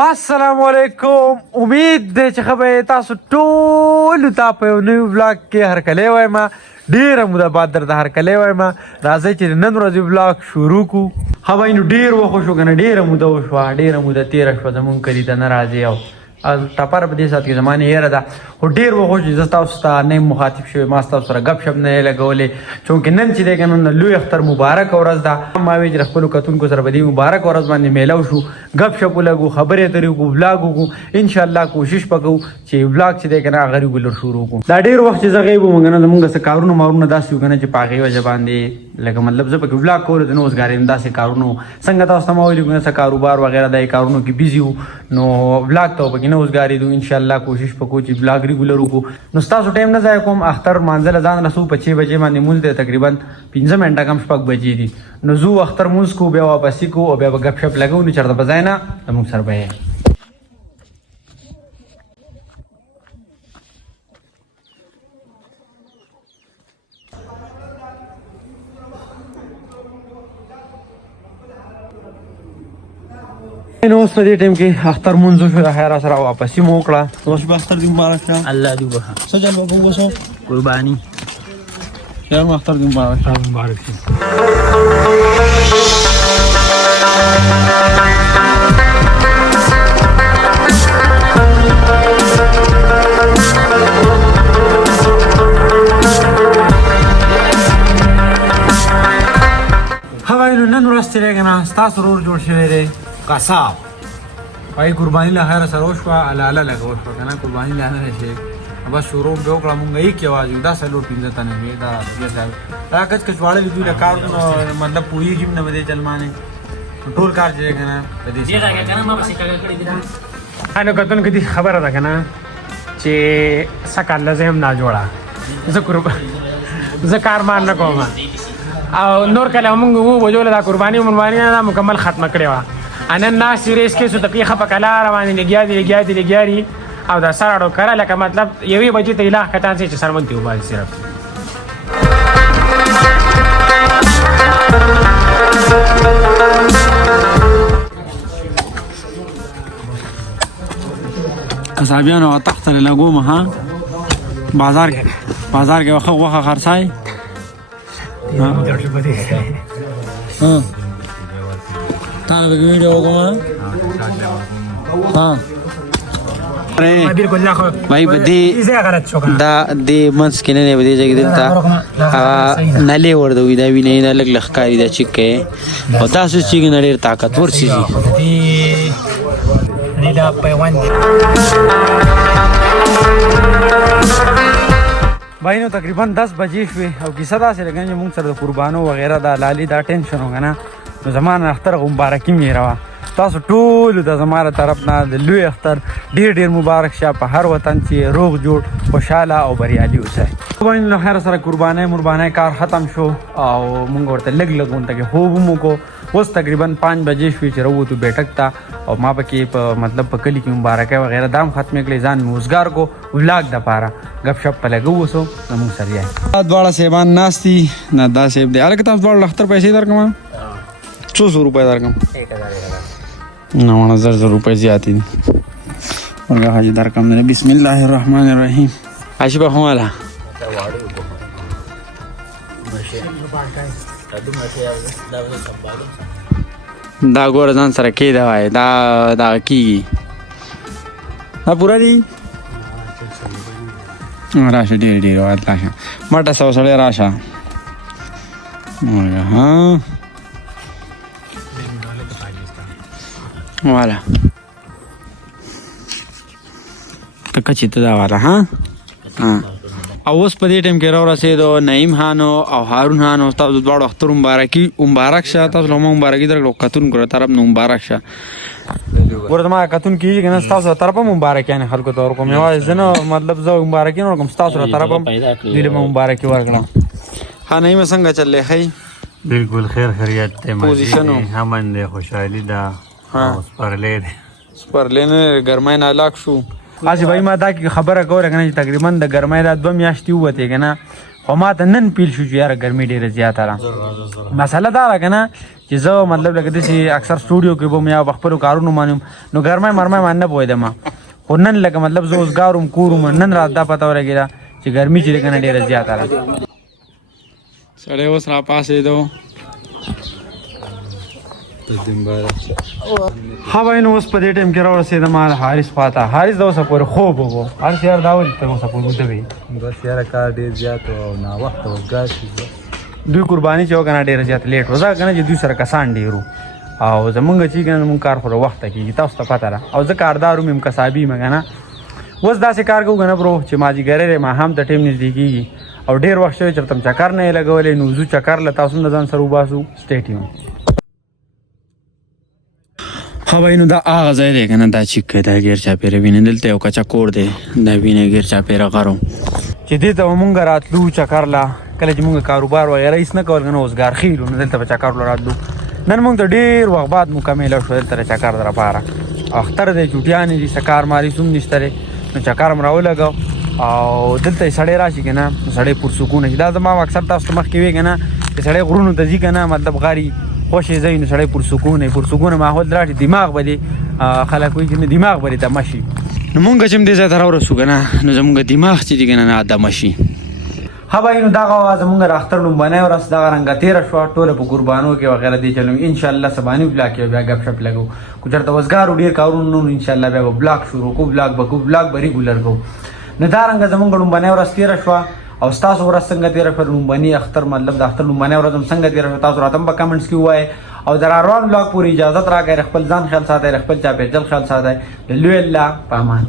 السلام علیکم. امید دی چې خبرې تاسو ټول ته په یو نوي بلاګ کې هرکلی وایم. ډېره موده بعد درته هرکلی وایم. راځئ چې نن ورځې بلاګ شروع کړو. ښه بهی نو ډېر وخت وشو که نه ډېره موده وشوه ډېره موده تېره شوه زمونږ کلي ته نه راځې او ټپره په دې ساعت کې زما نه هېره ده خو ډېر وخت وشو چې زه ستاسو ته نه یم مخاطب شوی ما ستاسو سره ګپ شپ نه یې لګولې چونکې نن چې دی که نن لوی اختر مبارکه ورځ ده ما ویل چې د خپلو کتونکو سره به دې مبارکه ورځ باندې میلو شو ګپ شپ ولګو خبرې اترې وکړو بلاګ وکړو انشاءالله کوشش به کوو چې بلاګ چې دی که نه هغه ریګولر شروع کړو. دا ډېر وخت چې زه غیب وم که نه زمونږ څه کارونه مارونه داسې وو که نه چې په هغې وجه باندې لکه مطلب زه پکې بلاګ کولو ته نه اوس ګارېدم داسې کارونه وو څنګه تاسو ته ما ویلي که نه څه کاروبار وغیره دا کارونو کې بیزي وو نو بلاګ ته پکې نه اوس ګارېدو انشاءالله کوشش وکړو چې بلاګ ریګولر وکړو. نو ستاسو ټایم نه ضایع کوم اختر مانځه له ځان رسو په 6 بجې باندې مونځ دی تقریبا 15 منټه کم شپږ بجې دي نو زو اختر مونځ کوو بیا واپسي کوو او بیا به ګپ شپ لګو نو چېرته به ځای نه زموږ سره به یې نو اوس په دې ټایم کې اختر مونځ وشو د خیر سره واپسي مو وکړه. اوس به اختر دې مبارک شه. الله دې وبخښه. څه چل به وکړو قرباني خیر مو اختر دې مبارک شه. مبارک شي. نو نن ورځ چې دی که نه ستاسو ورور جوړ شوی دی قصاب وایي قرباني له خیره سره وشوه الاله لږه وشوه که نه قرباني لا نه شي بس شروع به وکړه مونږ یې کې یوازې دا 4-5 تنه وې دا کچ کچ واړه دوی له کار مطلب پوهېږي هم نه به دې چل باندې ټول کار چې دی که نه په دې نو کتونکو دې خبره ده که نه چې سږ کال زه هم ناجوړه زه کار مار نه کوم او نور کله مونږ وجوله دا قرباني نه مکمل ختمه کړې وه نن ناستې ریس کې سو د پیښه په کلاره باندې لګیا دي او دا سر اړو کړه لکه مطلب یوې بجې ته اله کتان سي چې سرمن کې وباسي صرف قصابیانو تخت لګوم ها بازار کې وخه خرڅای تاله به ویډیو وکړم ها بالکل نه خو بھائی بدی دا د منس کې نه بدی ځای دلته نلې وردوي دا ویني نه لګ لخکاری دا چکه او تاسو چې ګنړې طاقت ورسي دي دا پیوند بھائی نو تقریبا 10 بجې شوې او کیسه داسې لګن چې مونږ سره د قربانو وغیره د لالي دا ټینشن وګنه نو زمانه اختر مبارکي مې راوه تاسو ټول د زماره طرف نه د لوی اختر ډیر مبارک شه په هر وطن چې روغ جوړ خوشاله او بریالي اوسئ. باندې له خیر سره قربانۍ کار ختم شو او مونږ ورته لګون ته خوب مو کو اوس تقریبا 5 بجې شوې چې وروتو بیٹک ته او ما پکې په مطلب په کلی کې مبارکه وغیره دام ختمې کړې ځان موزګار کو ولاګ د پاره غپ شپ په لګو وسو زموږ سره یې دواړه سیبان ناستی نه دا سیب دی الکه تاسو دواړه اختر پیسې درکم 200 روپے درکم 9000 روپے زیات دي ورګه حاجی درکم نه بسم الله الرحمن الرحیم عاشبه هماله دا ګور ځان سره کې دا وای دا کیږي دا پورا دی راشه ډیر واتلا ماټه سو سره راشه ها والا کچې ته دا والا ها او اوس په دې ټایم کې رسېدو نعیم خانو او هارون خانو تاسو دواړو اختر مبارک شه تاسو له مبارکي درکړو کتونکو طرف نه مبارک شه ورته ما کتونکو یې کنه تاسو طرف مبارک یعنی خلکو ته ورکوم یوازې نه مطلب زه مبارکي نه ورکوم تاسو طرف دې له مبارکي ورکړم ها نعیم څنګه چلې خی بالکل خیریت ته پوزیشن همن ده خوشحالي ده سپرلې نه ګرمای نه لاک شو اسی بھائی ما دا خبره کوله کنه چې تقریبا د ګرمای دا 2 میاشتې وته کنه خو ما ته نن پیل شو چې یاره ګرمي ډېره زیاته ده مسله دا ده که نه چې چې زه مطلب لکه داسې اکثر سټوډیو کې به م یا په خپلو کارونو مانم نو ګرمی مرمی مان نه پوهېدم خو نن لکه مطلب زه اوزګار وم کور وم نن راته دا پته ولګېده چې ګرمي چې دی که نه ډېره زیاته ده. سړی اوس را پاسېدو. ها بھائی نو اوس په دې ټایم کې راورسېدم حارث خواته. حارث د اوسه پورې خوب وو. حارث یار دا ولې تر اوسه پورې ویده وي؟ بس یاره کار ډېر زیات او ناوخته وګار شي. دوی قرباني چې وکړه ډېره زیات لیټ و ځکه که نه چې دوی سره کسان ډېر وو او زمونږ چې که نه زمونږ کار خو د وخته کېږي تاسو ته پته ده او زه کاردار وم یم کسابي یم که نه. اوس داسې کار کوو که نه برو چې مازدیګری دی ماښام ته ټایم نږدې کېږي او ډېر وخت شوی چېرته م چکر نه یې لګولی نو ځو چکر له تاسو هم د ځان سره وباسو. سټی ټیون. ها بھائی نو دا هغه ځای دی که نه دا چیک دا ګیر چاپېره وینې دلته یو کچه کور دی دا وینې ګیر چاپېره غرو چې دې ته به مونږ راتلو چکر له کله چې مونږ کاروبار وغیره هېڅ نه کول که نه اوزګار ښه نو دلته به چکر له راتلو. نن مونږ ته ډېر وخت بعد مکمله شو دلته د چکر د لپاره. اختر دی چوټیانې دي څه کار ماریس هم نشته دی نو چکر م راولګو او دلته سړی راشي که نه سړی پرسکونه شي. دا زما اکثر تاسو ته مخکې وی که نه چې سړی غرونو ته ځي که نه مطلب غاري خوشې ځای نو سړی پرسکونه ماحول راشي دماغ به دې خلک وایي چې نه دماغ به دې دمه شي. نو مونږ چې هم دې ځای ته راورسو که نه نو زمونږ دماغ چې دي که نه دمه شي. ها بھائی نو دغه وه زمونږ د اختر لومبنۍ ورځ دغه رنګه تېره شوه ټوله په قربانو کې وغیره دې چلو انشاءالله سباني بلاک کې بیا ګپ شپ لګو کو چېرته وزګارو ډېر کارونه نو انشاءالله بیا به بلاک شروع کو بلاک به ریګولر کوو. نو دا رنګه زمونږ لومبنۍ ورځ تېره شوه او ستاسو ورځ څنګه تېره شوه لومبني اختر مطلب د اختر لومبنۍ ورځ هم څنګه تېره شوه تاسو راته هم په کمنټس کې ووایئ او د راروان بلاک پورې اجازت راکړئ خپل ځان خیال ساتئ خپل چاپېریال خیال ساتئ د لوی الله په امان.